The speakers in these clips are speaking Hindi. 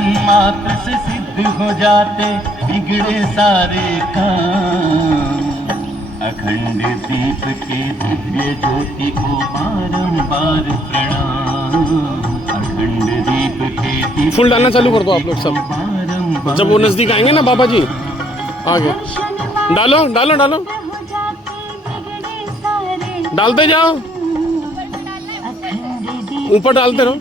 तन्मात्र से सिद्ध हो जाते बिगड़े सारे काम। अखंड दीप के दिव्य ज्योति को बारंबार प्रणाम। अखंड दीप के फुल डालना चालू कर दो आप लोग सब। जब वो नजदीक आएंगे ना बाबा जी, आगे डालो डालो डालो, डालते जाओ, ऊपर डालते रहो।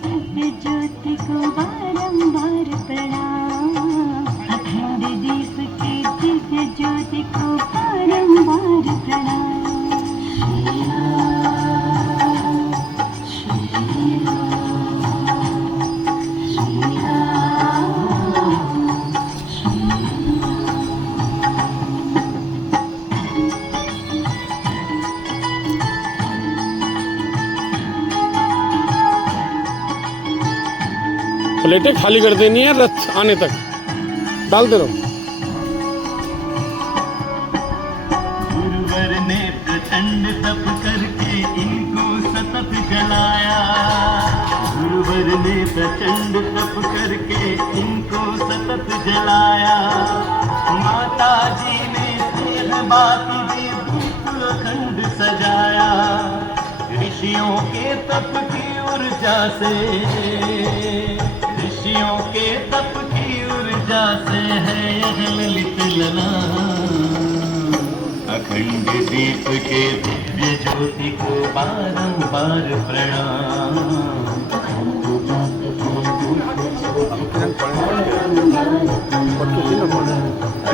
प्लेटें खाली कर देनी है रथ आने तक, डालते रहो। गुरुवर ने प्रचंड तप करके इनको सतत जलाया। गुरुवर ने प्रचंड तप करके इनको सतत जलाया। माता जी ने तेल बाती में धूप अखंड सजाया। ऋषियों के तप की ऊर्जा से, ऋषियों के तप की ऊर्जा से है यह ललित लला। अखंड दीप के दिव्य ज्योति को बारंबार प्रणाम।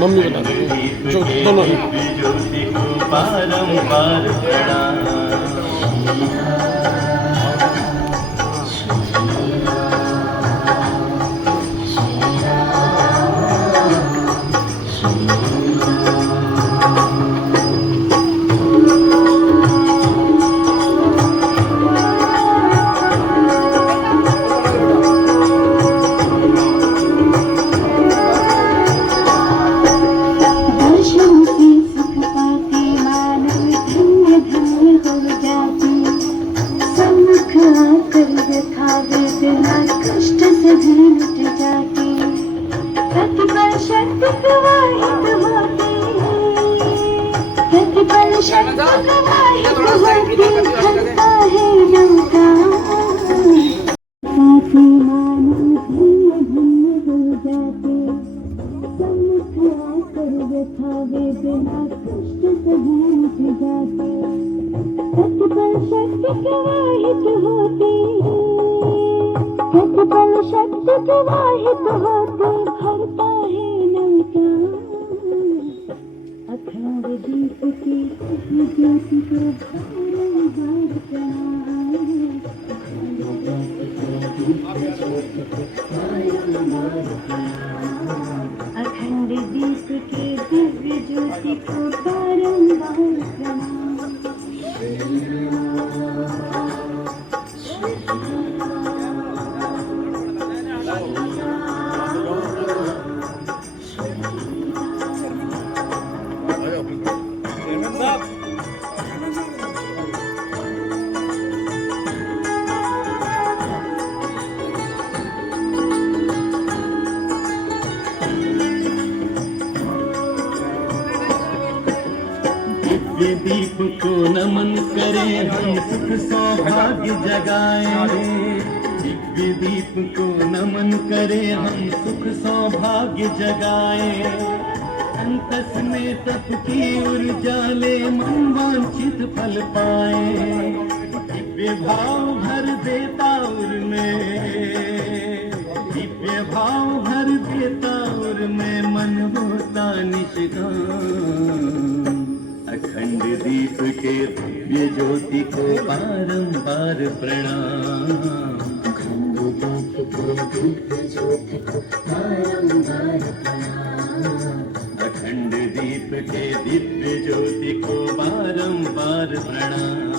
मम्मी बता अखंड दीप के दिव्य ज्योति को बारंबार प्रणाम। अखंड दीप के दिव्य ज्योति को बारंबार प्रणाम। दिव्य दीप को नमन करें हम सुख सौभाग्य जगाए। दिव्य दीप को नमन करें हम सुख सौभाग्य जगाए। अंतस में तप की ऊर्जा ले मन वांछित फल पाए। दिव्य भाव भर देता उर में, दिव्य भाव भर देता उर में मन होता निष्काम। अखंड दीप के दिव्य ज्योति को बारंबार प्रणाम। अखंड दीप के दिव्य ज्योति को बारंबार प्रणाम। अखंड दीप के दिव्य ज्योति को बारंबार प्रणाम।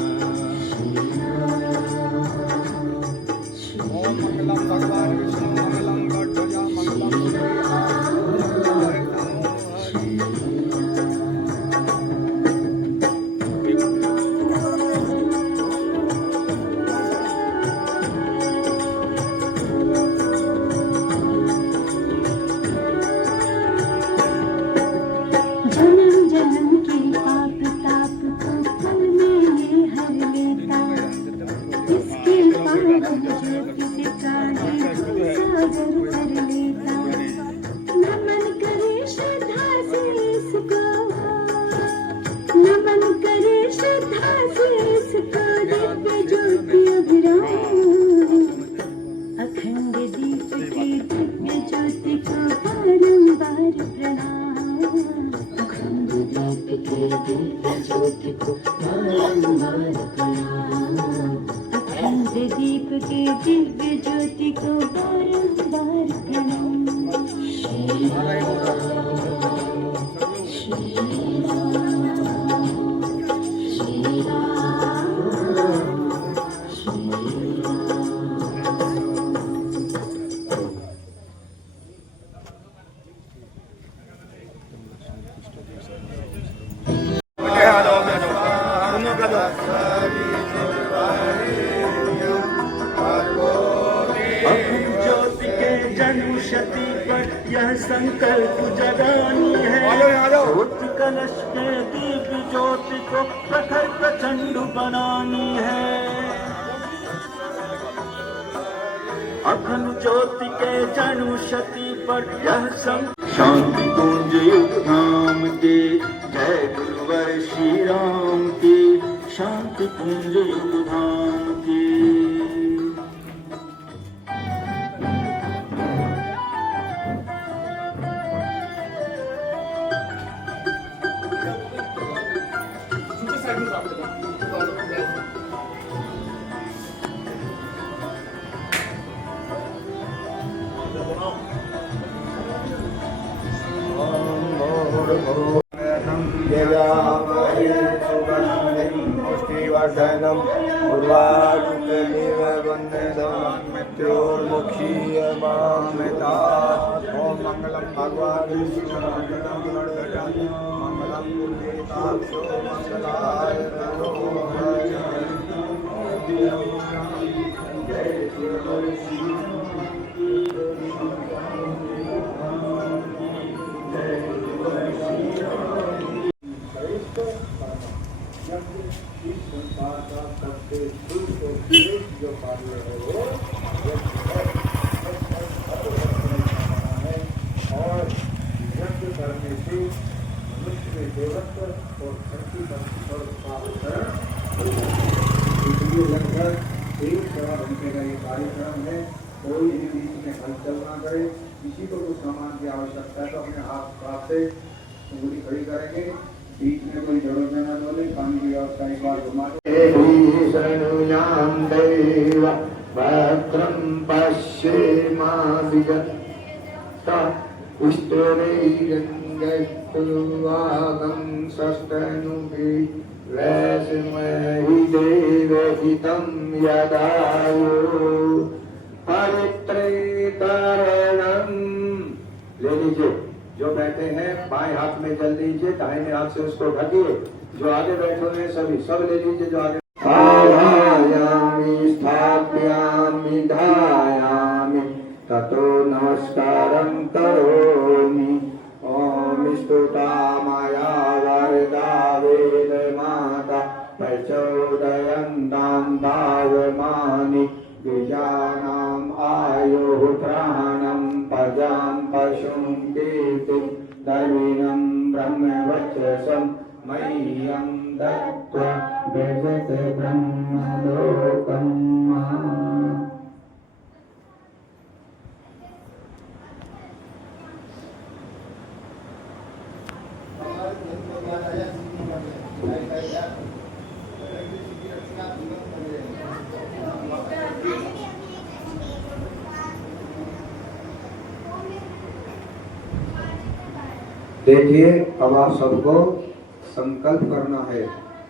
ज्योति को बारंबार प्रणाम। अखंड दीप के दिव्य ज्योति को बारंबार प्रणाम। श्री राम, श्री राम, श्री राम, श्री राम। अखंड ज्योति के जन्मशती पर यह संकल्प जगानी है, ज्योति कलश के दिव्य ज्योति को प्रखर प्रचंड बनानी है। अखंड ज्योति के जन्मशती पर यह शांति कुंज युग धाम के, जय गुरुवर श्री राम की, शांति कुंज युग धाम की। मुष्टिवर्धनम् उर्वारुकमिव वन्दनं मृत्योर्मुक्षीयमामृता। ॐ मङ्गलं भगवान् विष्णु मङ्गलं गणपति मङ्गलं पुण्डिताक्षो मङ्गलाय तनो जो कार्य है वो और यज्ञ करने से मनुष्य में देवत्व और धरती पर इसलिए लगभग 1.5 घंटे का ये कार्यक्रम है। कोई भी बीच में हलचल ना करे। किसी को कुछ सामान की आवश्यकता है तो अपने हाथ से उंगली खड़ी करेंगे। बीच में कोई जरूरत न बोले। पानी की व्यवस्था एक बार घुमा भद्रं पश्येमाभिजत्ता पुष्टैरङ्गैस्तुवागं षष्ठनुभिः वैष्णवैः देवहितं यदायुः परित्रेतरणं। ले लीजिए, जो बैठे हैं बाएं हाथ में जल लीजिए, दाहिने हाथ से उसको ढकिए। जो आगे बैठे हुए हैं सभी सब ले लीजिए। जो आगे आयामि स्थापयामि धायामि ततो नमस्कारं करोमि। ॐ स्तुता मया वरदा वेदमाता प्रचोदयन्तां भावमानि द्विजानाम् आयुः प्राणं पजां पशुं कीर्तिं दर्विणं ब्रह्मवक्षसं मह्यं दत्त्वा भजते ब्रह्मलोकं माम्। देखिए, अब आप सबको संकल्प करना है।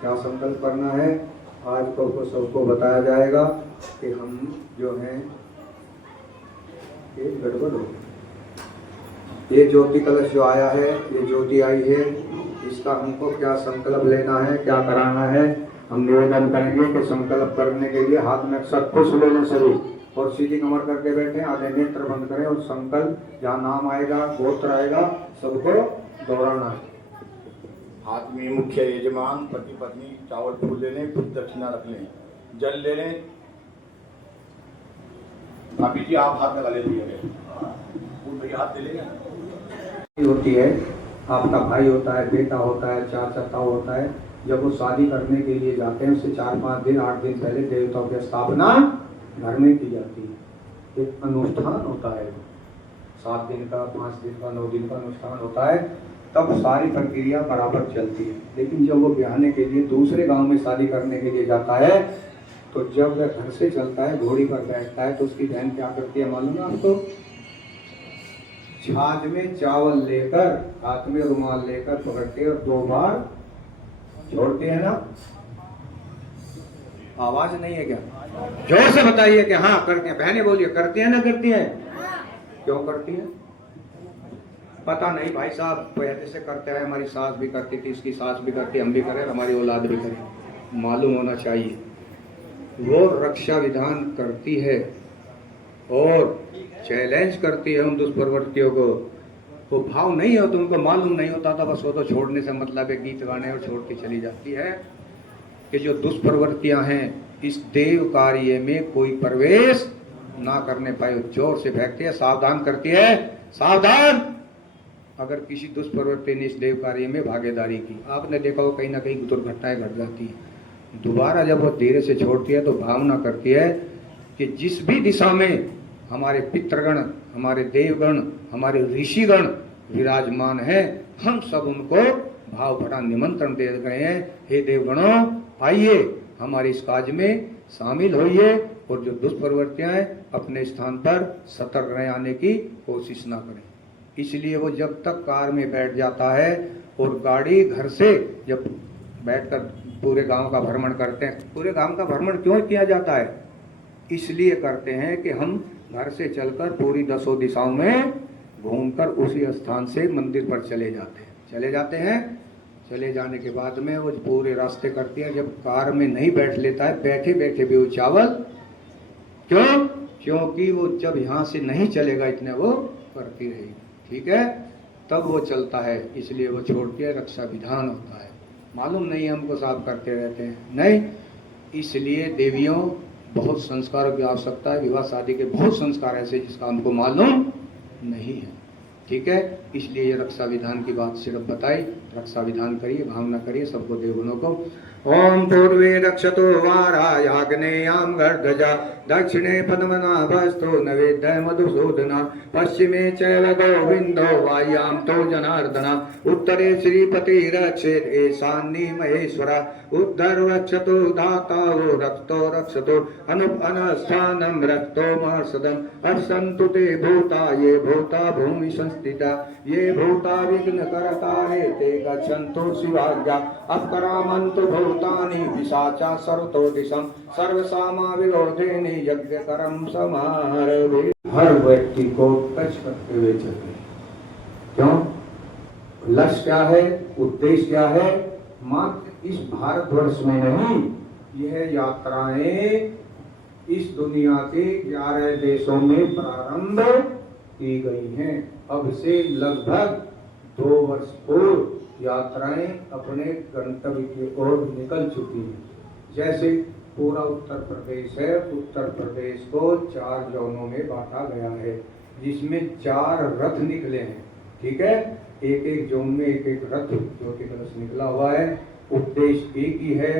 क्या संकल्प करना है? आज को सबको बताया जाएगा कि हम जो हैं ये गड़बड़ हो गई। ये ज्योति कलश जो आया है, ये ज्योति आई है, इसका हमको क्या संकल्प लेना है, क्या कराना है। हम निवेदन करेंगे कि संकल्प करने के लिए हाथ में सब खुश ले लें सभी और सीधी कमर करके बैठे, आधे नेत्र बंद करें और संकल्प जहाँ नाम आएगा, गोत्र आएगा, सबको दोहराना है। हाथ में मुख्य यजमान पति पत्नी चावल फूल ले लें, कुछ दक्षिणा रख लें, जल ले लें। भाभी जी आप हाथ लगा लीजिए, हाथ दे लेंगे। होती है, आपका भाई होता है, बेटा होता है, चाचा होता है, जब वो शादी करने के लिए जाते हैं उससे 4-5 दिन 8 दिन पहले देवताओं की स्थापना घर में की जाती है। एक अनुष्ठान होता है, 7 दिन का, 5 दिन का, 9 दिन का अनुष्ठान होता है। तब सारी प्रक्रिया बराबर चलती है। लेकिन जब वो ब्याहने के लिए दूसरे गांव में शादी करने के लिए जाता है, तो जब वह घर से चलता है, घोड़ी पर बैठता है, तो उसकी बहन क्या करती है मालूम है आपको? छाछ में चावल लेकर, हाथ में रुमाल लेकर पकड़ते हैं और 2 बार छोड़ते हैं ना। आवाज नहीं है क्या? जोर से बताइए कि हाँ करते हैं। बहनें बोलिए, करती हैं ना करती हैं? क्यों करती हैं? पता नहीं भाई साहब, पहले से करते हैं, हमारी सास भी करती थी, इसकी सास भी करती, हम भी करें, हमारी औलाद भी करे। मालूम होना चाहिए वो रक्षा विधान करती है और चैलेंज करती है उन दुष्प्रवृत्तियों को। वो भाव नहीं हो तो उनको मालूम नहीं होता था, बस वो तो छोड़ने से मतलब है, गीत गाने और छोड़ के चली जाती है। कि जो दुष्प्रवृत्तियां हैं इस देव कार्य में कोई प्रवेश ना करने पाए, जोर से फेंकती है, सावधान करती है, सावधान। अगर किसी दुष्प्रवृत्ति ने इस देव कार्य में भागीदारी की, आपने देखा हो कहीं ना कहीं दुर्घटनाएं घट जाती है। दोबारा जब वो धीरे से छोड़ती है तो भावना करती है कि जिस भी दिशा में हमारे पितृगण, हमारे देवगण, हमारे ऋषिगण विराजमान हैं, हम सब उनको भाव भरा निमंत्रण दे गए हैं, हे देवगणों आइए हमारे इस काज में शामिल होइए और जो दुष्प्रवृत्तियां हैं अपने स्थान पर सतर्क रहे, आने की कोशिश ना करें। इसलिए वो जब तक कार में बैठ जाता है और गाड़ी घर से जब बैठकर पूरे गांव का भ्रमण करते हैं। पूरे गांव का भ्रमण क्यों किया जाता है? इसलिए करते हैं कि हम घर से चलकर पूरी 10 दिशाओं में घूमकर उसी स्थान से मंदिर पर चले जाते हैं। चले जाने के बाद में वो पूरे रास्ते करती है। जब कार में नहीं बैठ लेता है, बैठे बैठे भी वो चावल, क्यों? क्योंकि वो जब यहाँ से नहीं चलेगा इतने वो करती रहेगी, ठीक है, तब वो चलता है। इसलिए वो छोड़ती है, रक्षा विधान होता है। मालूम नहीं हमको साफ करते रहते हैं, नहीं। इसलिए देवियों बहुत संस्कारों की आवश्यकता है। विवाह शादी के बहुत संस्कार ऐसे जिसका हमको मालूम नहीं है, ठीक है। इसलिए ये रक्षा विधान की बात सिर्फ बताई। रक्षा विधान करिए, भावना करिए सबको, देवगुणों को। ओम पूर्वे रक्षतो वारायाग्नेयां गर्दजा, दक्षिणे पद्मनाभस्तो नवेद्य मधुसूदना, पश्चिमे चैव गोविंदो वायां तो जनार्दना, उत्तरे श्रीपति रक्षेत् ईशान्ये महेश्वरा, उद्धर रक्षतो धाता वो रक्षतो रक्षतो अनुपनस्थानं रक्षतो महर्षदम्, अर्षन्तु ते भूता ये भूता भूमि संस्थिता, ये भूता विघ्नकर्ता ते गच्छन्तु शिवाज्ञा, अपकरामन्तु भूतानि पिशाचा सर्वतो दिशं, सर्वसामा विरोधिनी यज्ञकरं समारभे। हर व्यक्ति को टच करते हुए चलते हैं। क्यों? लक्ष्य क्या है, उद्देश्य क्या है? मात्र इस भारतवर्ष में नहीं, यह यात्राएं इस दुनिया के 11 देशों में प्रारंभ की गई हैं। अब से लगभग 2 वर्ष पूर्व यात्राएं अपने गंतव्य की ओर निकल चुकी हैं। जैसे पूरा उत्तर प्रदेश है, उत्तर प्रदेश को 4 जोनों में बांटा गया है, जिसमें 4 रथ निकले हैं, ठीक है। एक एक जोन में एक एक रथ ज्योति कलश निकला हुआ है। उद्देश्य एक ही है,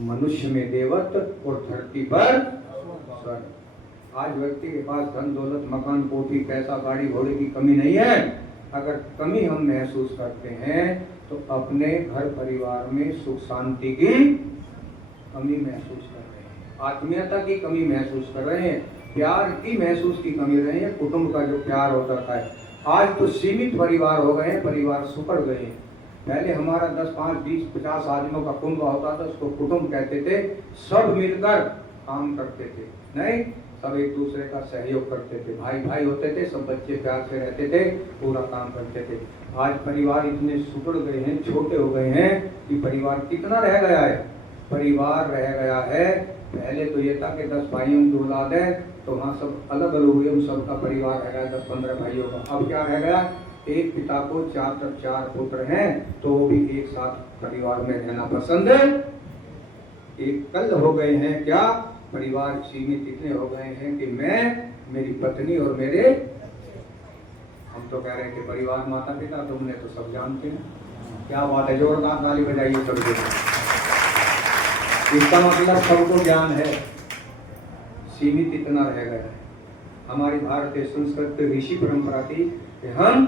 मनुष्य में देवत्व और धरती पर स्वर्ग। आज व्यक्ति के पास धन दौलत मकान कोठी पैसा गाड़ी घोड़े की कमी नहीं है। अगर कमी हम महसूस करते हैं तो अपने घर परिवार में सुख शांति की कमी महसूस कर रहे हैं, आत्मीयता की कमी महसूस कर रहे हैं, प्यार की महसूस की कमी रहे हैं। कुटुंब का जो प्यार होता है, आज तो सीमित परिवार हो गए हैं, परिवार सुकड़ गए हैं। पहले हमारा 10, 5, 20, 50 आदमियों का कुंभ होता था, उसको कुटुंब कहते थे। सब मिलकर काम करते थे, नहीं, सब एक दूसरे का सहयोग करते थे, भाई भाई होते थे, सब बच्चे प्यार से रहते थे, पूरा काम करते थे। आज परिवार इतने सुकड़ गए हैं, छोटे हो गए हैं कि परिवार कितना रह गया है? परिवार रह गया है, पहले तो ये था कि 10 भाइयों की औलाद है तो वहाँ सब अलग अलग हुए, उन सबका परिवार रह गया 10-15 भाइयों का। अब क्या रह गया? एक पिता को 4 पुत्र हैं तो वो भी एक साथ परिवार में रहना पसंद है। एकल हो गए हैं, क्या परिवार सीमित इतने हो गए हैं कि मैं, मेरी पत्नी और मेरे, हम तो कह रहे हैं कि परिवार माता पिता, तुमने तो सब जानते हैं। क्या बात है, जोरदार ताली बजाइए सबको। इसका मतलब सबको ज्ञान है, सीमित इतना रह गया है। हमारी भारतीय संस्कृति ऋषि परंपरा थी कि हम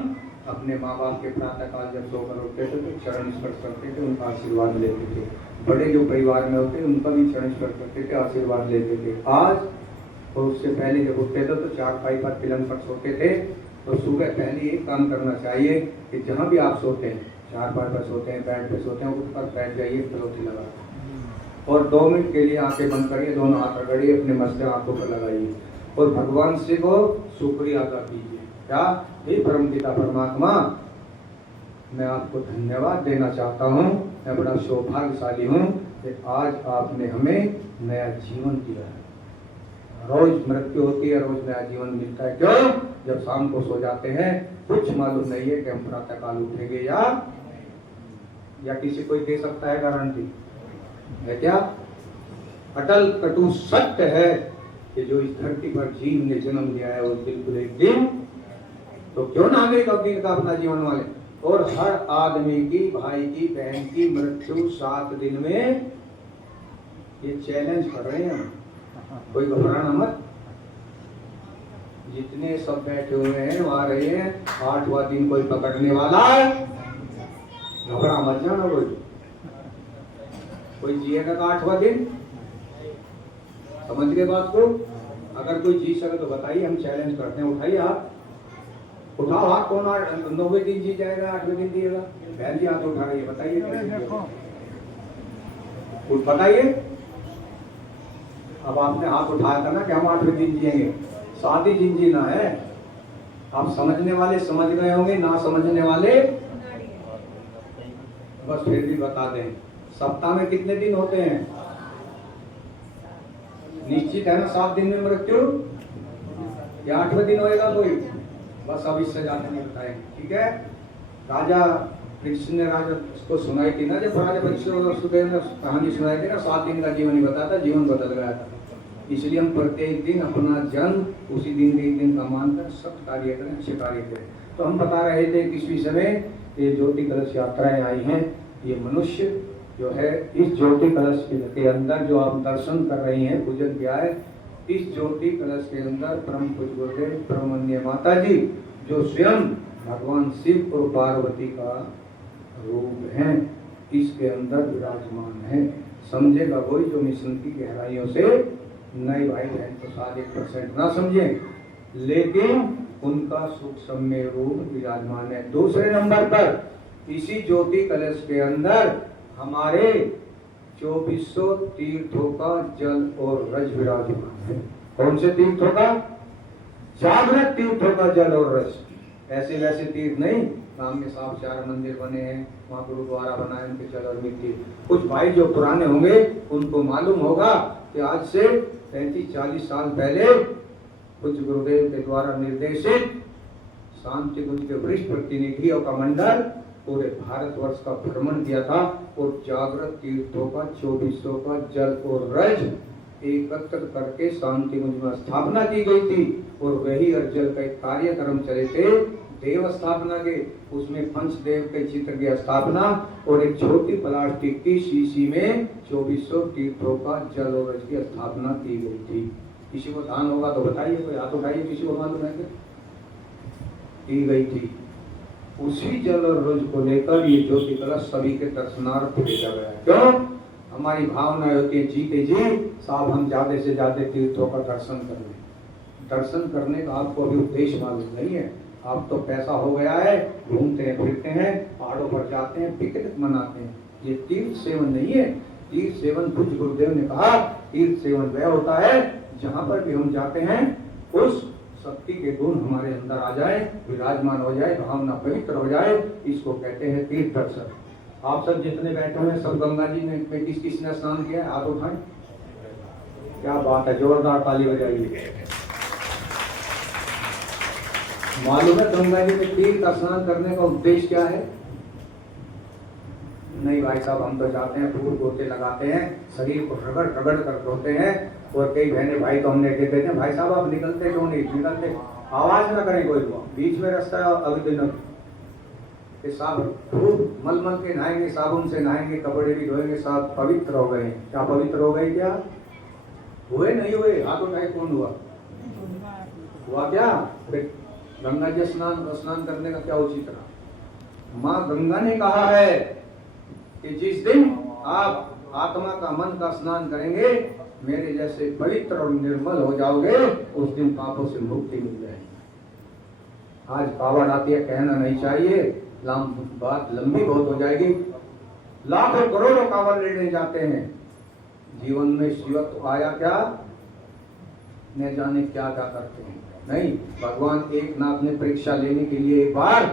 अपने माँ बाप के प्रातः काल जब सोकर उठते थे तो चरण स्पर्श करते थे, उनका आशीर्वाद लेते थे। बड़े जो परिवार में होते उनका भी चरण स्पर्श करते थे, आशीर्वाद लेते थे। आज और उससे पहले जब उठते थे तो चारपाई पर पिलंग पर सोते थे। तो सुबह पहले एक काम करना चाहिए कि जहाँ भी आप सोते हैं, चारपाई पर सोते हैं, बेड पे सोते हैं, उठकर बैठ जाइए पलौती लगा और 2 मिनट के लिए आंखें बंद करिए, दोनों हाथ रगड़िए, अपने मस्त आंखों पर लगाइए और भगवान से को शुक्रिया अदा कीजिए। क्या? हे परमपिता परमात्मा, मैं आपको धन्यवाद देना चाहता हूँ, मैं बड़ा सौभाग्यशाली हूँ कि आज आपने हमें नया जीवन दिया है। रोज मृत्यु होती है, रोज नया जीवन मिलता है। क्यों? जब शाम को सो जाते हैं कुछ मालूम नहीं है कि हम प्रातः काल उठेंगे या किसी कोई दे सकता है गारंटी है क्या? अटल कटु सत्य है कि जो इस धरती पर जीव ने जन्म लिया है वो बिल्कुल एक दिन, तो क्यों ना हमें एक दिन का अपना जीवन वाले, और हर आदमी की, भाई की, बहन की मृत्यु 7 दिन में, ये चैलेंज कर रहे हैं। कोई घबराना मत, जितने सब बैठे हुए हैं वो आ रहे हैं, 8वां दिन कोई पकड़ने वाला है, घबरा मत जाना। कोई जिएगा का 8वां दिन, समझ गए बात को? अगर कोई जी सके तो बताइए, हम चैलेंज करते हैं, उठाइए हाथ, उठाओ हाथ। कौन 9वें दिन जी जाएगा, 8वें दिन दिएगा? बहन जी हाथ उठा रही है, बताइए कुछ बताइए। अब आपने हाथ उठाया था ना कि हम 8वें दिन जिएंगे, 7 ही दिन जीना है। आप समझने वाले समझ गए होंगे, ना समझने वाले बस फिर भी बता दें। सप्ताह में कितने दिन होते हैं? निश्चित है ना 7 दिन में मृत्यु, या 8वें दिन होएगा कोई? बस अब इससे ज्यादा नहीं बताएंगे, ठीक है? राजा कृष्ण ने राजा को सुनाई थी ना, जब राजा परीक्षित ने कहानी सुनाई थी ना, 7 दिन का जीवन ही बताता, जीवन बदल गया था। इसलिए हम प्रत्येक दिन अपना जन्म उसी दिन एक दिन का मानकर सब कार्य करें, अच्छे कार्य करें। तो हम बता रहे थे किस विषय में, ये ज्योति कलश यात्राएं आई हैं। ये मनुष्य जो है इस ज्योति कलश के अंदर जो आप दर्शन कर रही हैं, पूजन किया है, इस ज्योति कलश के अंदर परम पूज्य गुरुदेव ब्रह्मण्य माता जी जो स्वयं भगवान शिव और पार्वती का रूप है, इसके अंदर विराजमान है। समझेगा वही जो मिशन की गहराइयों से, नए भाई बहन तो शायद 1% ना समझे, लेकिन उनका सूक्ष्म रूप विराजमान है। दूसरे नंबर पर इसी ज्योति कलश के अंदर हमारे 2400 तीर्थों का जल और रज विराजमान है। कौन से तीर्थों का? जागृत तीर्थों का जल और रज। ऐसे वैसे तीर्थ नहीं, नाम के साथ 4 मंदिर बने हैं, वहाँ गुरुद्वारा बना है, उनके जल और मिट्टी। कुछ भाई जो पुराने होंगे उनको मालूम होगा कि आज से 35-40 साल पहले कुछ गुरुदेव के द्वारा निर्देशित शांति कुंज के वरिष्ठ प्रतिनिधियों का मंडल पूरे भारतवर्ष का भ्रमण किया था और जागृत तीर्थों का 2400 का जल और रज एकत्र करके शांति कुंज में स्थापना की गई थी। और वही अर्जल का एक कार्यक्रम चले थे देव स्थापना के, उसमें पंचदेव के चित्र की स्थापना और एक छोटी प्लास्टिक की शीशी में 2400 तीर्थों का जल और रज की स्थापना की गई थी। किसी को ध्यान होगा तो बताइए, कोई हाथ उठाइए, किसी को मालूम है की गई थी। उसी जल और रज को लेकर ये ज्योति कलश सभी के दर्शनार्थ भेजा गया है। क्यों? हमारी भावना होती है जीते जी साहब हम ज्यादा से ज्यादा तीर्थों का दर्शन कर लें। दर्शन करने का आपको अभी उद्देश्य मालूम नहीं है। आप तो पैसा हो गया है, घूमते हैं फिरते हैं, पहाड़ों पर जाते हैं, पिकनिक मनाते हैं। ये तीर्थ सेवन नहीं है। तीर्थ सेवन पूज्य गुरुदेव ने कहा, तीर्थ सेवन वह होता है जहाँ पर भी हम जाते हैं उस शक्ति के गुण हमारे अंदर आ जाए, विराजमान हो जाए, भावना पवित्र हो जाए, इसको कहते हैं तीर्थ दर्शन। आप सब जितने बैठे हुए हैं सब गंगा जी में किस किसने स्नान किया है? हाथ उठाएं। क्या बात है, जोरदार ताली बजाइए। मालूम है गंगा जी में तीर्थ स्नान करने का उद्देश्य क्या है? नहीं भाई साहब, हम तो जाते हैं, फूल गोते लगाते हैं, शरीर को रगड़ रगड़ कर धोते हैं। और कई बहने भाई तो हमने कहते हैं भाई साहब आप निकलते क्यों नहीं? निकलते, आवाज ना करें कोई, बीच में रास्ता अभी दिन साहब खूब मल मल के नहाएंगे, साबुन से नहाएंगे, कपड़े भी धोएंगे, साहब पवित्र हो गए। क्या पवित्र हो गए? क्या हुए? नहीं हुए? हाथ उठाए, कौन हुआ? हुआ क्या? गंगा जी स्नान करने का क्या उचित रहा? माँ गंगा ने कहा है कि जिस दिन आप आत्मा का मन का स्नान करेंगे, मेरे जैसे पवित्र और निर्मल हो जाओगे, उस दिन पापों से मुक्ति मिल जाएगी। आज कावड़ आती है, कहना नहीं चाहिए, बात लंबी बहुत हो जाएगी। लाखों करोड़ों कावड़ लेने जाते हैं, जीवन में शिवत्व आया क्या, न जाने क्या क्या करते हैं। नहीं, भगवान एक नाथ ने परीक्षा लेने के लिए एक बार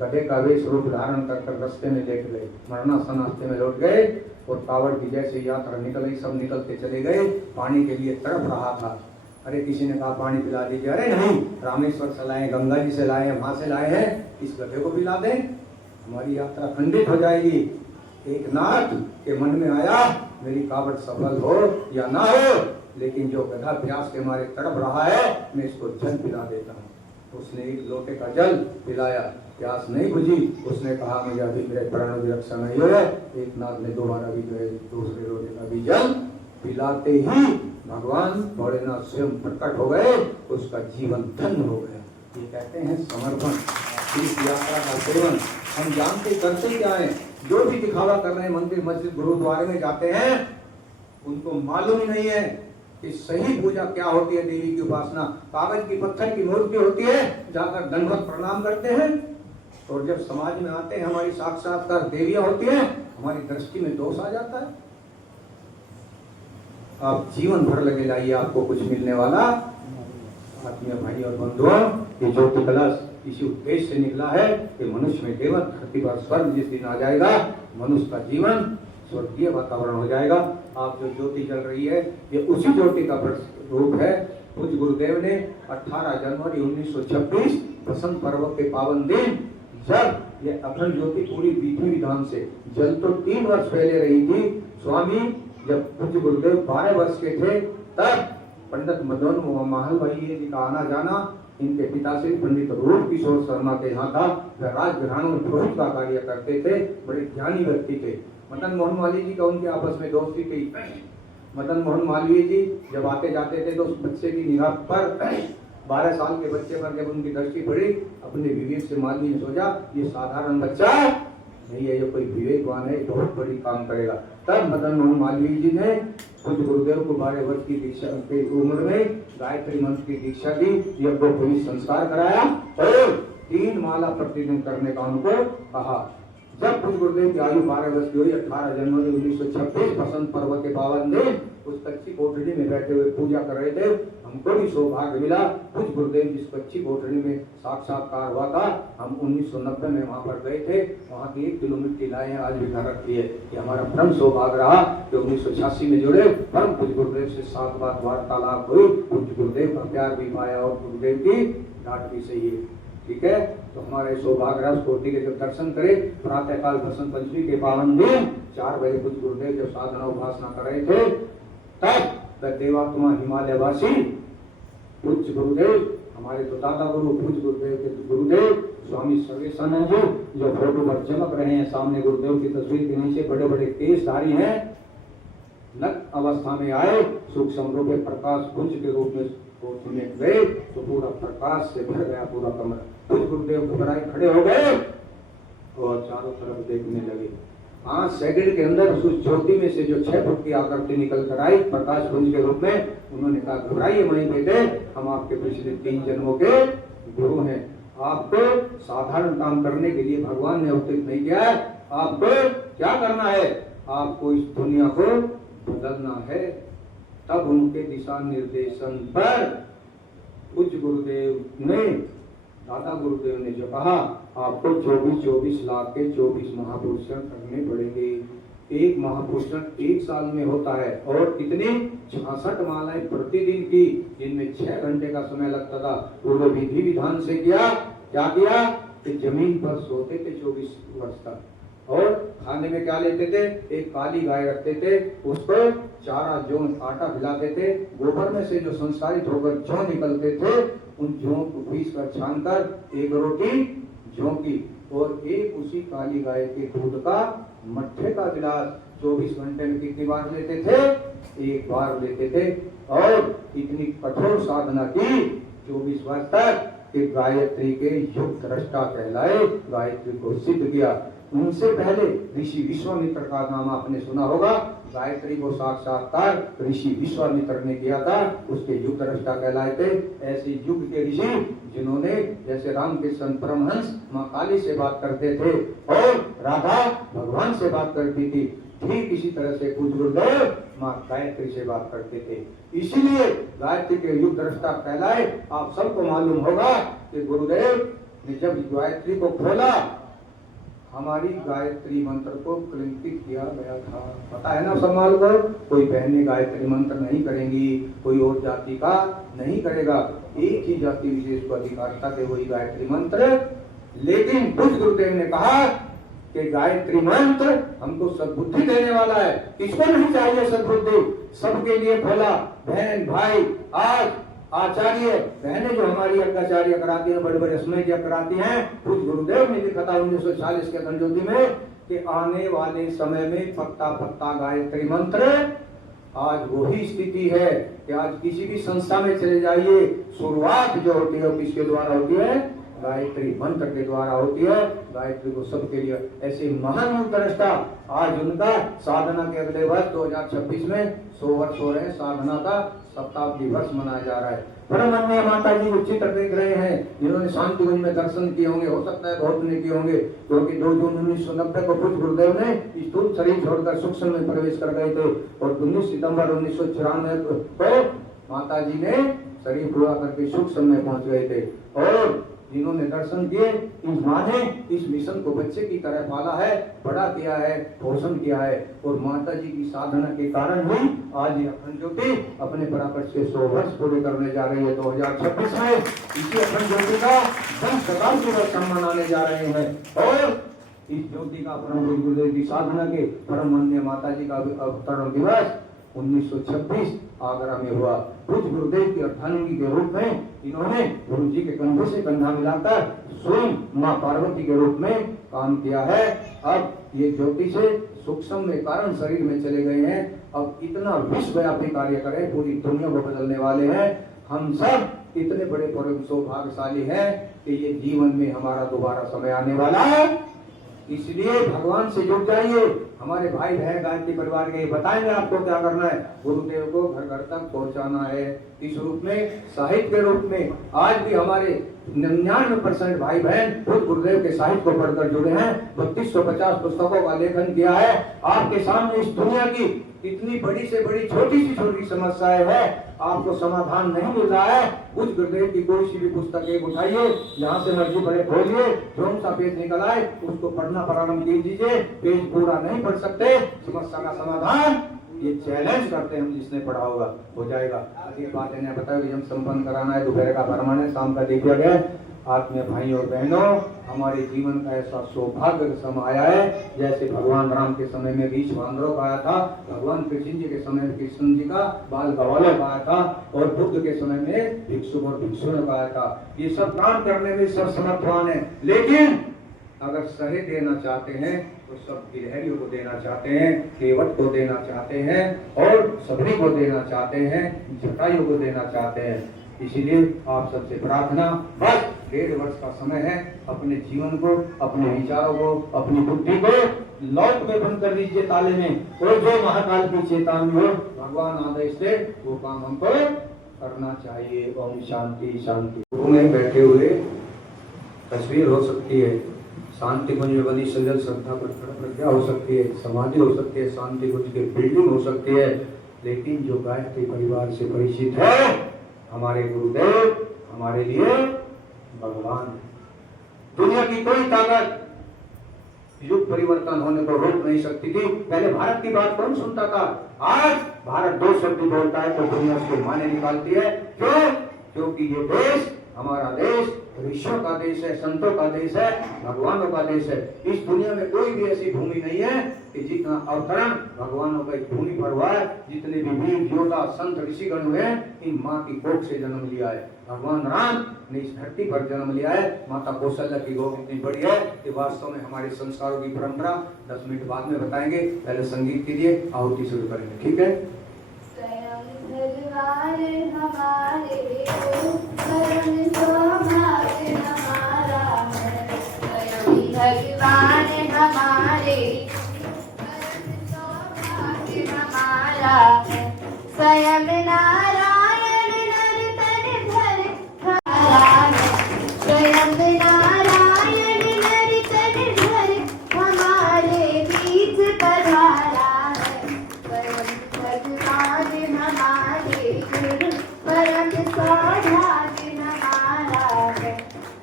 गधे का वेश रूप धारण कर रास्ते में लेके गए, मरणासन रास्ते में लौट गए, और कावड़ की जैसे यात्रा निकल गई, सब निकलते चले गए, पानी के लिए तड़प रहा था। अरे किसी ने कहा पानी पिला दीजिए, अरे नहीं, रामेश्वर से लाए, गंगा जी से लाए, वहां से लाए हैं, इस गधे को पिला दें, हमारी यात्रा खंडित हो जाएगी। एक नाथ के मन में आया, मेरी कावड़ सफल हो या ना हो, लेकिन जो गधा प्यास के मारे तड़प रहा है, मैं इसको जल पिला देता हूँ। उसने एक लोटे का जल पिलाया, प्यास नहीं बुझी। उसने कहा मुझे अभी मेरे प्राणों की रक्षा नहीं हो है। एक नाथ ने दोबारा भी जो है दूसरे लोटे का भी जल पिलाते ही भगवान भोलेनाथ स्वयं प्रकट हो गए, उसका जीवन धन्य हो गया। ये कहते हैं समर्पण। इस यात्रा का सेवन हम जानते करते क्या है, जो भी दिखावा कर रहे हैं, मंदिर मस्जिद गुरुद्वारे में जाते हैं, उनको मालूम ही नहीं है कि सही पूजा क्या होती है। देवी की उपासना कागज की पत्थर की मूर्ति होती है, जाकर दंडवत प्रणाम करते हैं, और जब समाज में आते हैं हमारी साक्षात्कार देवियां होती हैं, हमारी दृष्टि में दोष आ जाता है। आप जीवन भर लगे लाइए, आपको कुछ मिलने वाला। आत्मीय भाई और बंधुओं, ये ज्योति कलश इसी उद्देश्य से निकला है कि मनुष्य में केवल धरती पर स्वर्ग जिस दिन आ जाएगा, मनुष्य का जीवन स्वर्गीय वातावरण हो जाएगा। आप जो ज्योति जल रही है, ये उसी ज्योति का रूप है। पूज्य गुरुदेव ने 18 जनवरी 1926 बसंत पर्व के पावन दिन, जब ये अखंड ज्योति पूरी विधि विधान से जल तो 3 वर्ष पहले रही थी, स्वामी जब पूज्य गुरुदेव 12 वर्ष के थे, तब पंडित मदन मोहन भाई जी का आना जाना, इनके पिता से पंडित रूप किशोर शर्मा के यहाँ था। वह राजघरानों में पुरोहित का कार्य करते थे, बड़े ज्ञानी व्यक्ति थे। मदन मोहन मालवीय जी का उनके आपस में दोस्ती थी। मदन मोहन मालवीय जी जब आते जाते थे तो उस बच्चे की निगाह पर 12 साल के बच्चे पर जब उनकी दृष्टि पड़ी, अपने विवेक से मालवीय ने सोचा ये साधारण बच्चा नहीं है, ये कोई विवेकवान है, बहुत बड़ी काम करेगा। तब मदन मोहन मालवीय जी ने कुछ गुरुदेव को 12 वर्ष की दीक्षा की उम्र में गायत्री मंत्र की दीक्षा दी, यज्ञोपवीत संस्कार कराया और 3 माला प्रतिदिन करने का उनको कहा। जब कुछ गुरुदेव की आयु 12 वर्ष की हुई, 18 जनवरी 1926 बसंत पर्व के पावन दिन, उस कच्ची कोठरी में बैठे हुए पूजा कर रहे थे। हमको भी सौभाग्य मिला, कुछ गुरुदेव जिस कच्ची कोठरी में साक्षात्कार हुआ था, हम 1990 में वहां पर गए थे। वहां की 1 किलो मिट्टी लाए हैं, आज भी घर रखी है। ये हमारा परम सौभाग्य रहा कि 1986 में जुड़े, परम पूज्य गुरुदेव से 7 बार वार्तालाप हुई, पूज्य गुरुदेव का प्यार भी पाया और गुरुदेव की डांट भी सही है। ठीक है, तो हमारे सौभाग्य रस कोटि के जब दर्शन करे, प्रातः काल बसंत पंचमी के पावन दिन 4 बजे कुछ गुरुदेव जब साधना उपासना कर रहे थे, तब वह देवात्मा हिमालय वासी पूज्य गुरुदेव, हमारे तो दादा गुरु पूज्य गुरुदेव के गुरुदेव स्वामी सर्वेशानंद जी, जो फोटो पर चमक रहे हैं सामने, गुरुदेव की तस्वीर के नीचे बड़े बड़े केशधारी हैं, नग्न अवस्था में आए, सूक्ष्म रूप में प्रकाश पुंज के रूप में में गए तो पूरा प्रकाश से भर गया पूरा कमरा। कुछ गुरुदेव घबराए खड़े हो गए और चारों तरफ देखने लगे। 5 सेकंड के अंदर उस ज्योति में से जो 6 फुट की आकृति निकल कर आई प्रकाश पुंज के रूप में, उन्होंने कहा घबराइए वहीं बेटे, हम आपके पिछले 3 जन्मों के गुरु हैं। आपको साधारण काम करने के लिए भगवान ने अवतरित नहीं किया है। आपको क्या करना है, आपको इस दुनिया को बदलना है। तब उनके दिशा निर्देशन पर पूज्य गुरुदेव ने, दादा गुरुदेव ने जो कहा, आपको 24 लाख के 24 महापुरुषण करने पड़ेंगे। एक महापुरुषण 1 साल में होता है और कितनी 66 मालाएं प्रतिदिन की, जिनमें 6 घंटे का समय लगता था। पूरे विधि विधान से किया। क्या किया कि जमीन पर सोते थे 24 वर्ष तक, और खाने में क्या लेते थे, एक काली गाय रखते थे, उसको चारा जौ आटा खिलाते थे, गोबर में से जो संस्कारित होकर जौ निकलते थे, उन जौ को पीस कर छान कर 1 रोटी जौ की और एक उसी काली गाय के दूध का मट्ठे का गिलास 24 घंटे में कितनी बार लेते थे, 1 बार लेते थे। और इतनी कठोर साधना की 24 वर्ष तक, कि गायत्री के युग दृष्टा कहलाए, गायत्री को सिद्ध किया। उनसे पहले ऋषि विश्वामित्र का नाम आपने सुना होगा। गायत्री को साक्षात्कार ऋषि विश्वामित्र ने किया था, उसके युग दृष्टा कहलाए थे। ऐसे युग के ऋषि जिन्होंने, जैसे रामकृष्ण परमहंस माँ काली से बात करते थे और राधा भगवान से बात करती थी, ठीक इसी तरह से पूज्य गुरुदेव माँ गायत्री से बात करते थे। इसीलिए गायत्री के युग दृष्टा कहलाए। आप सबको मालूम होगा कि गुरुदेव ने जब गायत्री को खोला, हमारी गायत्री मंत्र को कलंकित किया गया था। पता है ना सम्मान को, कोई बहनें गायत्री मंत्र नहीं करेंगी, कोई और जाति का नहीं करेगा, एक ही जाति विशेष को अधिकार था कि वही गायत्री मंत्र। लेकिन बुद्ध गुरुदेव ने कहा कि गायत्री मंत्र हमको सद्बुद्धि देने वाला है। किसको नहीं चाहिए सद्बुद्धि? सबके लिए खोला। बहन भाई, आज आचार्य बहनें जो हमारी यज्ञाचार्य कराती हैं, बड़े बड़े समय कराती हैं, कुछ गुरुदेव ने लिखा था 1940 के अखंड ज्योति में कि आने वाले समय में पत्ता पत्ता गायत्री मंत्र। आज वही स्थिति है कि आज किसी भी संस्था में चले जाइए, शुरुआत जो होती है किसके द्वारा होती है? गायत्री मंत्र के द्वारा होती है। गायत्री को सबके लिए ऐसे महान युग दृष्टा, आज उनका साधना के अगले वर्ष 2026 में 100 वर्ष हो रहे हैं। साधना का शताब्दी वर्ष मनाया जा रहा है। परमानंद माता जी को चित्र देख रहे हैं, जिन्होंने शांतिकुंज में दर्शन किए होंगे, हो सकता है बहुत ने किए होंगे, क्योंकि 2 जून 1990 को पूज्य गुरुदेव ने स्थूल शरीर छोड़कर सूक्ष्म में प्रवेश कर गए थे और 19 सितंबर 1994 को माता जी ने शरीर पूरा करके सूक्ष्म में पहुंच गए थे। और जिन्होंने दर्शन किए, इस माँ ने इस मिशन को बच्चे की तरह पाला है, बड़ा किया है, पोषण किया है। और माता जी की साधना के कारण ही आज ये अखंड ज्योति अपने पराकाष्ठ के 100 वर्ष पूरे करने जा रही है। 2026 में इसी अखंड ज्योति का 10 शताब्दी वर्ष हम मनाने जा रहे हैं। और इस ज्योति का परम गुरुदेव की साधना के परम वंदनीय माता जी का अवतरण दिवस 1926 आगरा में हुआ। पूज्य गुरुदेव की अर्धांगिनी के रूप में इन्होंने गुरु जी के कंधे से कंधा मिलाकर स्वयं माँ पार्वती के रूप में काम किया है। अब ये ज्योति से सूक्ष्म में कारण शरीर में चले गए हैं। अब इतना विश्वव्यापी कार्य करें, पूरी दुनिया को बदलने वाले हैं। हम सब इतने बड़े परम सौभाग्यशाली हैं कि ये जीवन में हमारा दोबारा समय आने वाला है। इसलिए भगवान से जुड़ जाइए। हमारे भाई बहन गायत्री परिवार के बताएंगे आपको क्या करना है। गुरुदेव को घर घर तक पहुंचाना है। इस रूप में, साहित्य के रूप में आज भी हमारे 99% भाई बहन खुद गुरुदेव के साहित्य को पढ़कर जुड़े हैं। 3250 पुस्तकों का लेखन किया है। आपके सामने इस दुनिया की इतनी बड़ी से बड़ी छोटी सी छोटी समस्याएं है, आपको समाधान नहीं मिल रहा है। उस गुरुदेव की कोई सी भी पुस्तक एक उठाइए, जहाँ से मर्जी पढ़े खोलिए, जो सा पेज निकल आए उसको पढ़ना प्रारंभ कीजिए। पेज पूरा नहीं पढ़ सकते, समस्या का समाधान ये चैलेंज करते हैं हम, जिसने पढ़ा होगा हो जाएगा। अधिक बातें ने बताया कि हम संपन्न कराना है। दोपहर का फरमान है, शाम का दिया गया। आत्मीय भाइयों और बहनों, हमारे जीवन का ऐसा सौभाग्य समय आया है, जैसे भगवान राम के समय में बीच वानरों का आया था, भगवान कृष्ण जी के समय में कृष्ण जी का बाल गवालों का आया था, और बुद्ध के समय में भिक्षुक और भिक्षुओं का आया था। ये सब काम करने में सब समर्थवान है, लेकिन अगर सहे देना चाहते हैं तो सब गिरहरियों को देना चाहते हैं, केवट को देना चाहते हैं, और सबरी को देना चाहते हैं, जटाइयों को देना चाहते हैं। इसीलिए आप सबसे प्रार्थना, बस 1.5 वर्ष का समय है, अपने जीवन को, अपने विचारों को, अपनी बुद्धि को लॉक में बंद कर दीजिए, ताले में, और जो महाकाल की चेतावनी हो भगवान आदेश से वो काम हमको करना चाहिए। ओम शांति शांति। में बैठे हुए तस्वीर हो सकती है, शांति कुंज में बनी सजल श्रद्धा प्रज्ञा हो सकती है, समाधि हो सकती है, शांति कुंज की बिल्डिंग हो सकती है, लेकिन जो गायत्री परिवार से परिचित है, हमारे गुरुदेव हमारे लिए भगवान। दुनिया की कोई ताकत युग परिवर्तन होने को रोक नहीं सकती थी। पहले भारत की बात कौन सुनता था? आज भारत 2 शब्द बोलता है तो दुनिया उसके माने निकालती है। क्यों? क्योंकि ये देश, हमारा देश ऋषियों का देश है, संतों का देश है, भगवानों का देश है। इस दुनिया में कोई भी ऐसी भूमि नहीं है कि जितना अवतरण भगवानों का भूमि पर हुआ है। जितने भी वीर योद्धा संत ऋषिगण हुए हैं, इन माँ की कोख से जन्म लिया है। भगवान राम ने इस धरती पर जन्म लिया है। माता कौशल्या की गोद इतनी बड़ी है कि वास्तव में हमारे संस्कारों की परंपरा 10 मिनट बाद में बताएंगे। पहले संगीत कीजिए, आहुति शुरू करेंगे, ठीक है। स्वयं भगवान हमारे को परम सौभाग्य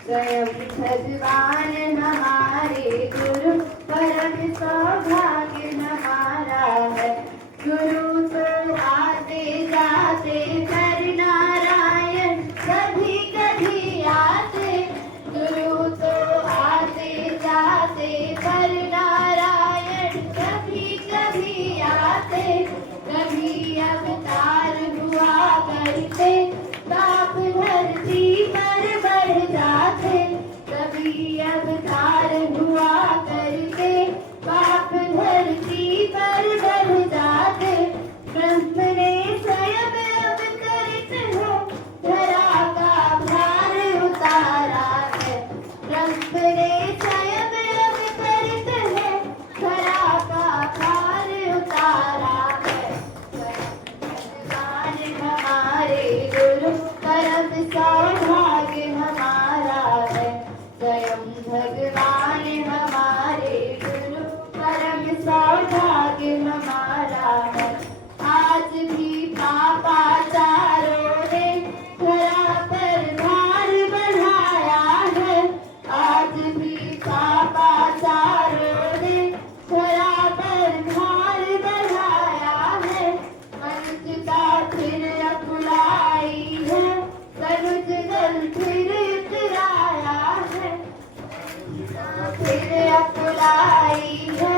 स्वयं भगवान हमारे गुरु परम सौभाग्य हमारा है। गुरु तो आते जाते कर नारायण कभी कभी आते। गुरु तो आते जाते कर नारायण कभी कभी आते। कभी अवतार हुआ करते पाप धरती पर बढ़ जाते। कभी अवतार हुआ करते पाप धरती पर बढ़ जाते। ब्रह्म ने स्वयं अवतरित हो धरा का भार उतारा है। ब्रह्म ने स्वयं अवतरित है धरा का भार उतारा है। भगवान हमारे गुरु परम सौभाग्य हमारा है। स्वयं भगवान हमारे गुरु परम सौभाग्य हमारा है। आज भी पापाचारों ने धरा पर भार बढ़ाया है। आज भी पापाचारों ने धरा पर भार बढ़ाया है। मनुष्य का फिर अकुलाई है तनुज दल फिर इतराया है। फिर अकुलाई है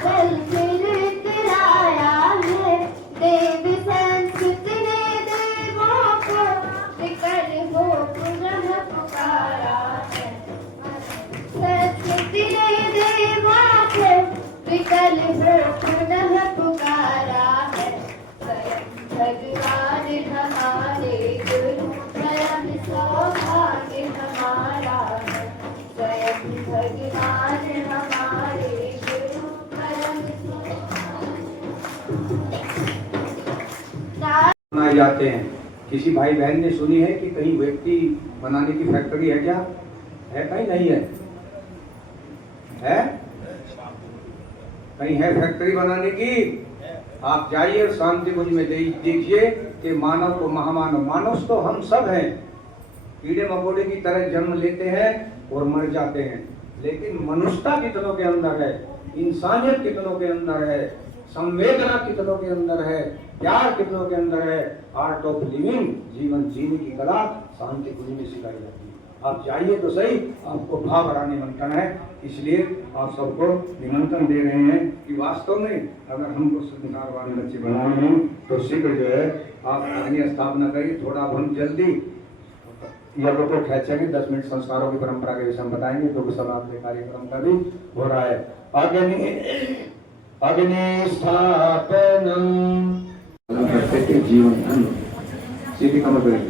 दल फिर इतराया है। देव संस्कृति ने देवों को विकल हो पुनः पुकारा है। संस्कृति ने देवों को विकल हो पुनः पुकारा है। स्वयं भगवान हमारे गुरु परम सौभाग्य हमारा है। स्वयं भगवान हमारे गुरु परम बनाए जाते हैं। किसी भाई बहन ने सुनी है कि कहीं व्यक्ति बनाने की फैक्ट्री है क्या? है कहीं? नहीं है? है कहीं है फैक्ट्री बनाने की? आप जाइए और शांति कुंज में देखिए कि मानव को महामानव, मानव तो हम सब हैं, कीड़े मकोड़े की तरह जन्म लेते हैं और मर जाते हैं, लेकिन मनुष्यता कितनों के अंदर है, इंसानियत कितनों के अंदर है, संवेदना कितनों के अंदर है, प्यार कितनों के अंदर है। आर्ट ऑफ लिविंग, जीवन जीने की कला शांति कुंज में सिखाई जाती है। आप जाइए तो सही, आपको भाव बढ़ाने निमंत्रण है। इसलिए आप सबको निमंत्रण दे रहे हैं कि वास्तव में अगर हमको संस्कार वाले बच्चे बनाने हैं तो शीघ्र जो है आप अग्नि स्थापना करिए। थोड़ा अब हम जल्दी यज्ञ को खेचेंगे, 10 मिनट संस्कारों की परंपरा के विषय में बताएंगे, तो समाप्ति कार्यक्रम का भी हो रहा है। अग्नि स्थापनम जीवन धन सीधी कमर करेंगे।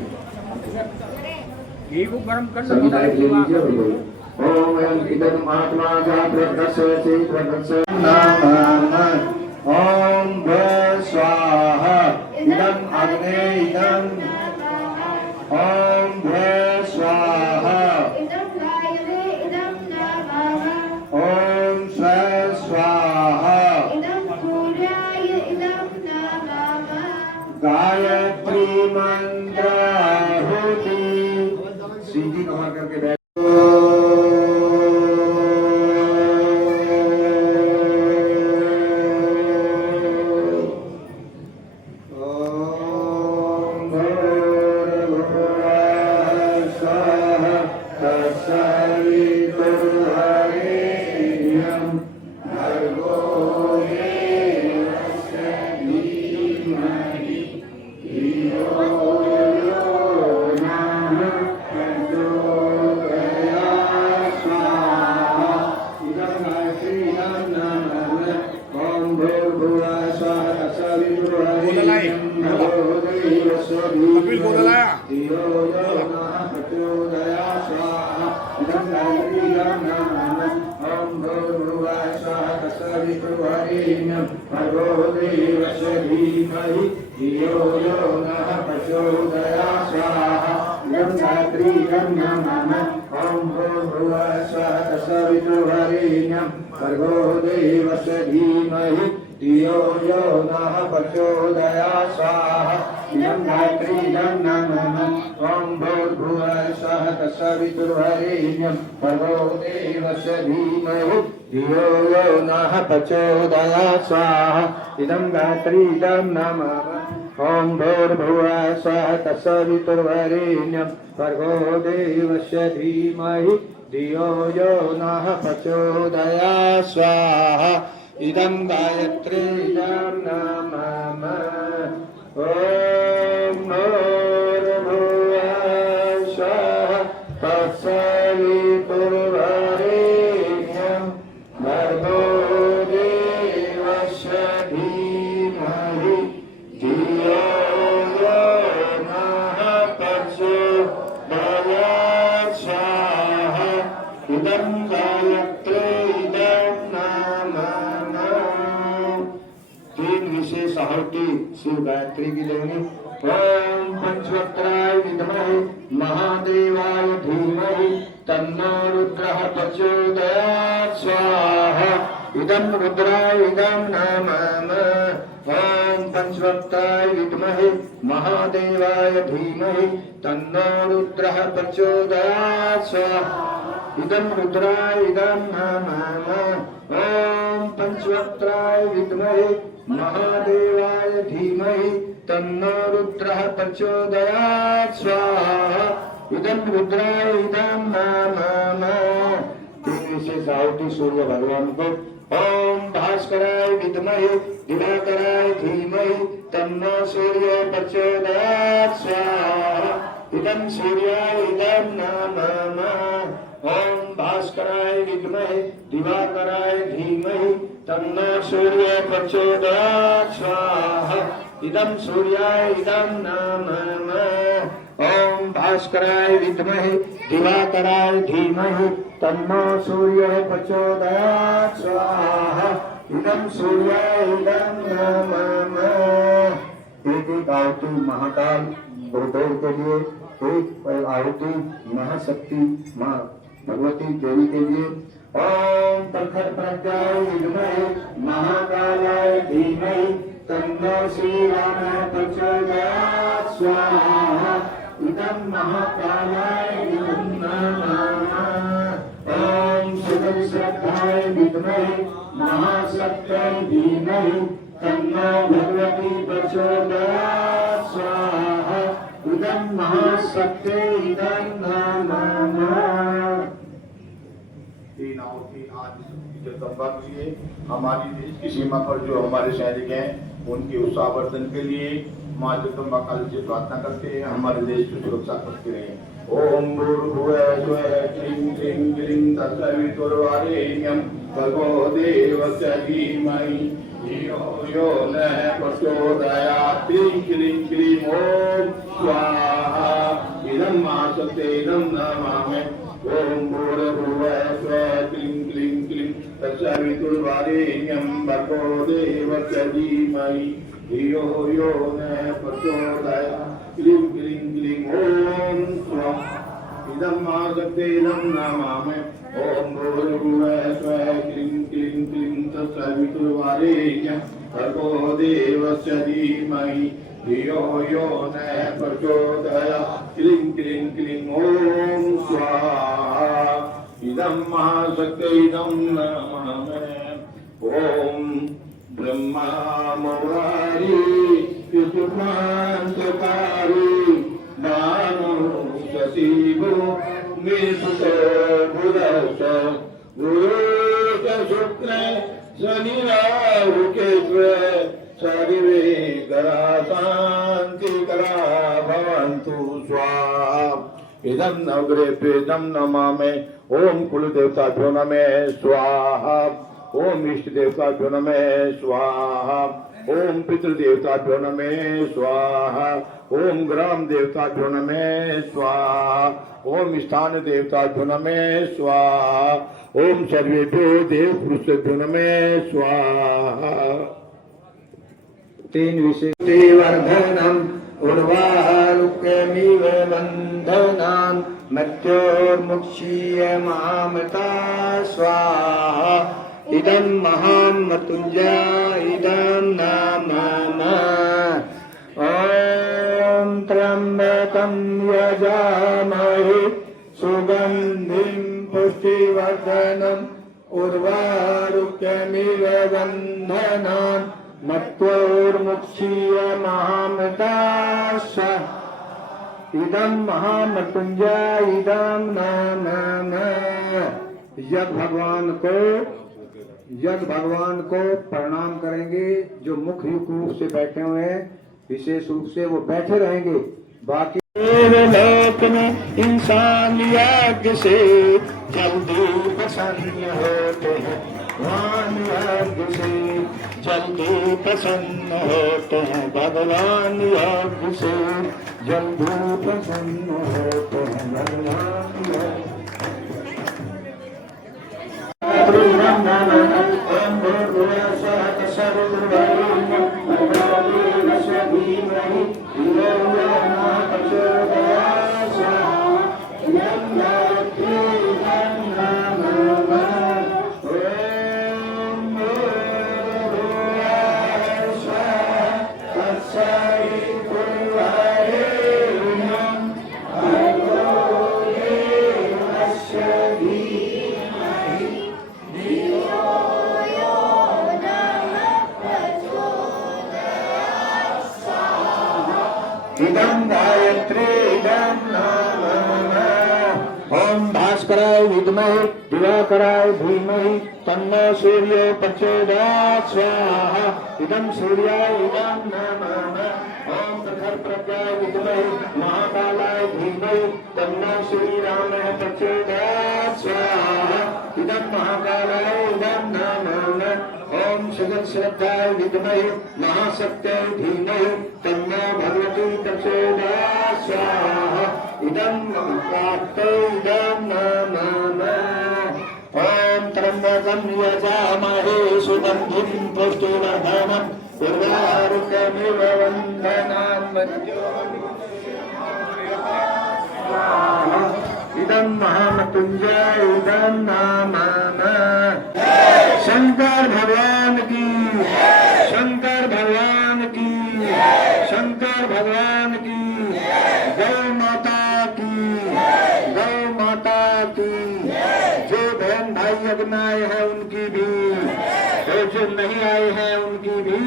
ओम इदम आत्मा जागृतस्य ओम स्वाहा इदम अग्ने इदम ओम स्वाहा ओम स्वाहा गायत्री मंत्र आहुति सीधी कमर करके बैठ। धियो यो नः प्रचोदयात् स्वाहा इदं गायत्रीदं नमः ॐ भूर्भुवः स्वः तत्सवितुर्वरेण्यं भर्गो देवस्य धीमहि धियो यो नः प्रचोदयात् स्वाहा इदं गायत्रीदं नमः ॐ भूर्भुवः स्वः तत्सवितुर्वरेण्यं भर्गो देवस्य धीमहि धियो यो नः प्रचोदयात् स्वाहा इदं गायत्रीदं नमः ॐ भूर्भुवः स्वः तत्सवितुर्वरेण्यं भर्गो देवस्य धीमहि धियो यो नः प्रचोदयात् स्वाहा इदं गायत्रीदं नमः। तीन विशेष आहुति शिव गायत्री की देंगे। ओम पंचवक्त्राय विद्महे महादेवाय धीमहि तन्नो रुद्रः प्रचोदयात् स्वाहा इदं रुद्राय इदं नमः। ओम पंचवक्त्राय विद्महे महादेवाय धीमहि तन्नो रुद्रः प्रचोदयात् स्वाहा इदं रुद्राय इदं नमः। ओम पंचवक्त्राय विद्महे महादेवाय धीमहि तन्नो रुद्रः प्रचोदयात् स्वाहा इदं रुद्राय इदं नमः। तीन विशेष आहुति सूर्य भगवान को। ओम भास्कराय विद्महे दिवाकराय धीमहि तन्नो सूर्य प्रचोदयात् स्वाहा इदं सूर्याय इदं नमः। ओम भास्कराय विद्महे दिवाकराय धीमहि तन्नो सूर्य प्रचोदयात् स्वाहा इदं सूर्याय इदं नमः। ओम भास्कराय विद्महे दिवाकराय धीमहि तन्नो सूर्य प्रचोदयात् स्वाहा इदं सूर्याय इदं नमः। एक आहुति महाकाल गुरुदेव के लिए, एक आहुति महाशक्ति माँ भगवती देवी के लिए। ओम प्रखर प्रज्ञाय विद्महे महाकालाय धीमहि तन्नो श्रीरामः प्रचोदयात् स्वाहा इदं महाकालाय इदं नमः। ओम सुगम श्रद्धाय विद्महे महाशक्त्यै धीमहि तन्नो भगवती प्रचोदयात् स्वाहा इदं महाशक्त्यै इदं नमः। तीन आहुति आज जगदम्बा के लिए, हमारी देश की सीमा पर जो हमारे सैनिक हैं उनके उत्साहवर्धन के लिए माँ जगदम्बा काली से प्रार्थना करते हैं हमारे देश की सुरक्षा करते रहे। ओम भूर्भुवः स्वः क्लीं क्लीं क्लीं तत्सवितुर्वरेण्यं भर्गो देवस्य धीमहि धियो यो नः प्रचोदयात् क्लीं क्लीं क्लीं ओम स्वाहा इदं मासते इदं नमामि। ओम भूर्भुवः स्वः क्लीं क्लीं क्लीं तत्सवितुर्वरेण्यं भर्गो देवस्य धीमहि धियो यो नः प्रचोदयात् क्लीं क्लीं क्लीं ओम स्वाहा इदं मासते इदं नमामि। ओम भूर्भुवः स्वः क्लीं क्लीं क्लीं तत्सवितुर्वरेण्यं भर्गो देवस्य धीमहि धियो यो नः प्रचोदयात् क्लीं क्लीं क्लीं ओम स्वाहा इदं महाशक्ते इदं नमामि। ओम ब्रह्मा मुरारी विष्णुमान्तकारी नानो शशिभो निष्ठो बुधश्च गुरुश्च शुक्र शनि राहु केतु सर्वे ग्रहा शान्तिकरा भवन्तु स्वाहा इदं नवग्रहेभ्यो इदं नमामि। ओम कुलदेवताभ्यो नमः स्वाहा ओम इष्ट देवताभ्यो नमः स्वाहा ओम पितृदेवताभ्यो नमः स्वाहा ओम ग्राम देवताभ्यो नमः स्वाहा ओम स्थान देवताभ्यो नमः स्वाहा ओम सर्वेभ्यो देव पुरुषेभ्यो नमः स्वाहा। तीन विशेषवर्धनम् उर्वारुक्यमिव बन्धनान् मृत्योर्मुक्षीय मामता स्वाहा। इदं महामृत्युंजय इदं नमः। ॐ त्र्यंबकं यजामहे सुगन्धिं पुष्टिवर्धनम् उर्वारुकमिव बन्धनान् मत्वोर्मुक्षीय महामृताः। इदं महामृत्युंजय इदं नमः। यज्ञ भगवान को प्रणाम करेंगे। जो मुख्य रूप से बैठे हुए हैं, विशेष रूप से वो बैठे रहेंगे। बाकी लोक में इंसान यज्ञ से जल्दी प्रसन्न होते हैं। भगवान यज्ञ से जल्दी प्रसन्न होते हैं। भगवान यज्ञ से जल्दी प्रसन्न होते हैं। भगवान इदं गायत्री इदं नमः। ओम भास्कराय विद्महे दिवाकराय धीमहि तन्नो सूर्यो प्रचोदयात् स्वाहा। इदं सूर्याय इदं नमः। ओम प्रखर प्रज्ञाय विद्महे महाकालाय धीमहि तन्नो श्रीरामः प्रचोदयात् स्वाहा। इदं महाकालाय इदं नमः। ओम सगल श्रद्धाय विद्महे महाशक्त्याय धीमहि तन्नो भगवती प्रचोदयात् स्वाहा। इदं प्राप्तो इदं नमः। ओम त्र्यंबकं यजामहे सुगन्धिं पुष्टिवर्धनम् उर्वारुकमिव बन्धनान् इदं महामृत्युंजय इदं नमः। शंकर भगवान की, शंकर भगवान की, शंकर भगवान की। गौ माता की, गौ माता की। जो बहन भाई यज्ञ में आए हैं उनकी भी, और जो नहीं आए हैं उनकी भी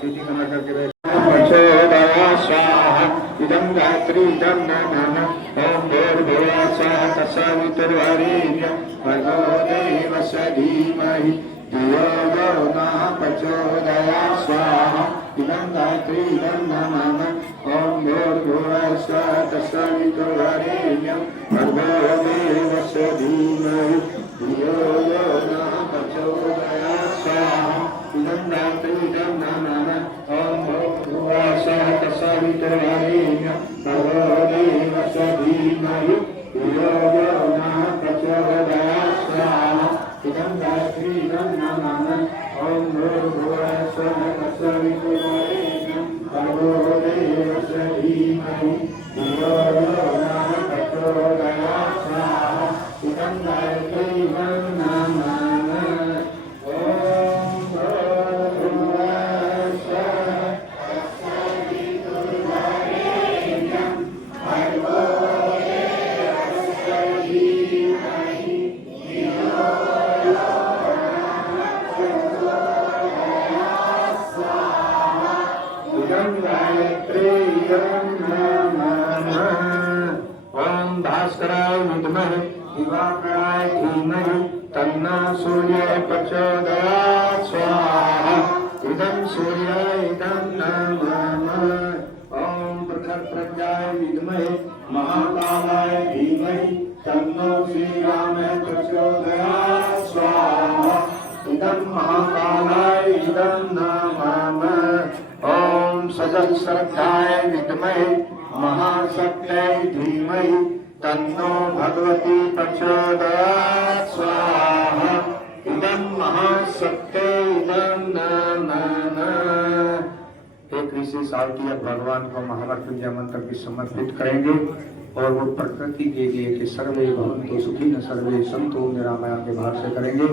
सीधी बना करके बैठ। स्वाहा इदं गायत्री इदं नमः। ओम भूर्भुवः स्वः तत्सवितुर्वरेण्यं भर्गो देवस्य धीमहि धियो यो नः प्रचोदयात् स्वाहा। इदं गायत्री इदं नमः। ओम भूर्भुवः स्वः तत्सवितुर्वरेण्यं भर्गो देवस्य धीमहि धियो यो नः प्रचोदयात् स्वाहा। इदं गायत्री इदं नमः। ओम भूर्भुवः स्वः तत्सवितुर्वरेण्यं भर्गो देवस्य धीमहि धियो यो नः प्रचोदयात् स्वाहा। इदं गायत्री इदं नमः। ओम भूर्भुवः स्वः तत्सवितुर्वरेण्यं भर्गो देवस्य धीमहि धियो यो नः प्रचोदयात् स्वाहा। इदं गायत्री इदं नमः। ओम भास्कराय विद्महे दिवाकराय धीमहि तन्नो सूर्यः प्रचोदयात् स्वाहा। इदं सूर्याय इदं नमः। ओम प्रखर प्रज्ञाय विद्महे महाकालाय धीमहि तन्नो श्रीरामः प्रचोदयात् स्वाहा। इदं महाकालाय इदं नमः। ओम सजल श्रद्धाय विद्महे महाशक्त्यै धीमहि तन्नो भगवती प्रचोदयात् स्वाहा। इदं महाशक्त्यै इदं नमः। एक विशेष आरती भगवान को महामृत्युंजय मंत्र की समर्पित करेंगे और वो प्रकृति के लिए कि सर्वे भवन्तु सुखिनः सर्वे सन्तु निरामया के भाव से करेंगे।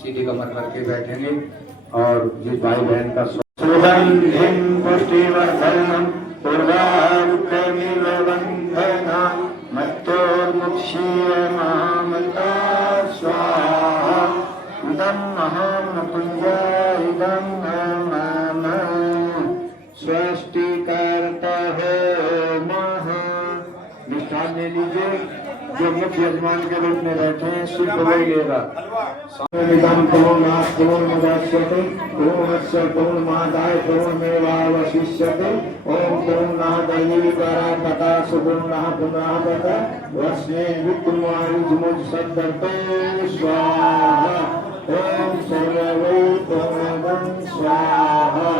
सीधी कमर करके बैठेंगे और जिस भाई बहन का सुगंधिं पुष्टिवर्धनम् पूर्वारुकमिलबन्धना मत्तोर्मुक्षीयमामृता स्वाहा इदं महामुकुञ्जाय इदं नमः स्वस्तिकर्ता है महा निष्ठान ले लीजिए जो मुख्य यजमान के रूप में बैठे हैं श्री बोलिएगा पूर्णमिदं पूर्णात् पूर्णमुदच्यते पूर्णस्य पूर्णमादाय पूर्णमेवावशिष्यते ओम पूर्णादयि परापता सुपूर्णः पुनः वस्मे विक्रमायुधमुज सद्दर्तो स्वाहा ओम सर्वै पूर्णं स्वाहा।